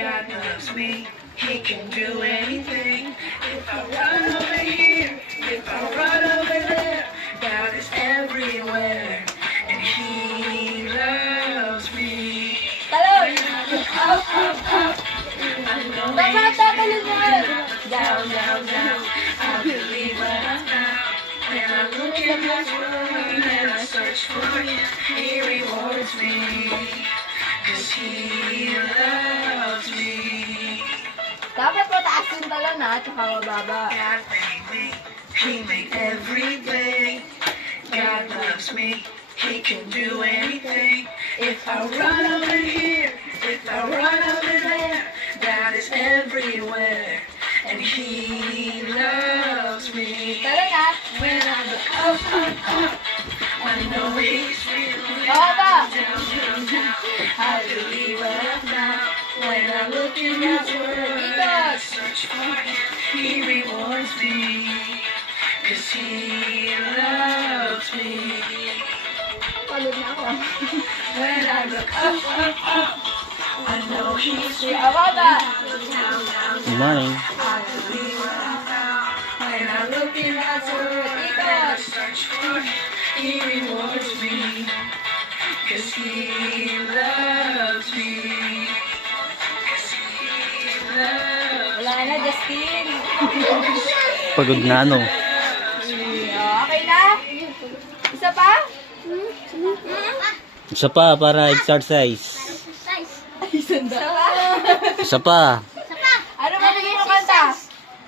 God loves me, He can do anything. If I run over here, if I run over there, God is everywhere, and He loves me. Talon! Up, up, up, I know Dapat tatalon mo! down, down, down. I believe what I found. When I look in God's word and I search for Him, He rewards me, 'cause He loves me. Dapat mataas yung talon ha, tsaka mababa. God made me, He made everything. God loves me, He can do anything. If I run over here, if I run over there, God is everywhere, and He loves me. Talon ha! When I look up, up, up, I know He's real. Baba! Down, down, down, I believe what I found. When I look in God's word, I search for Him, He rewards me, 'cause He loves me. Palod na ako. When I look up, up, up, I know He's real. Baba! Down, down, Good morning. I believe what I found. When I look in God's word, I search for Him, He rewards me, 'cause He loves me. 'Cause He loves Wala na, Justin. Pagod na ano. Okay na? Isa pa? Isa pa para exercise. Isa pa? Isa pa.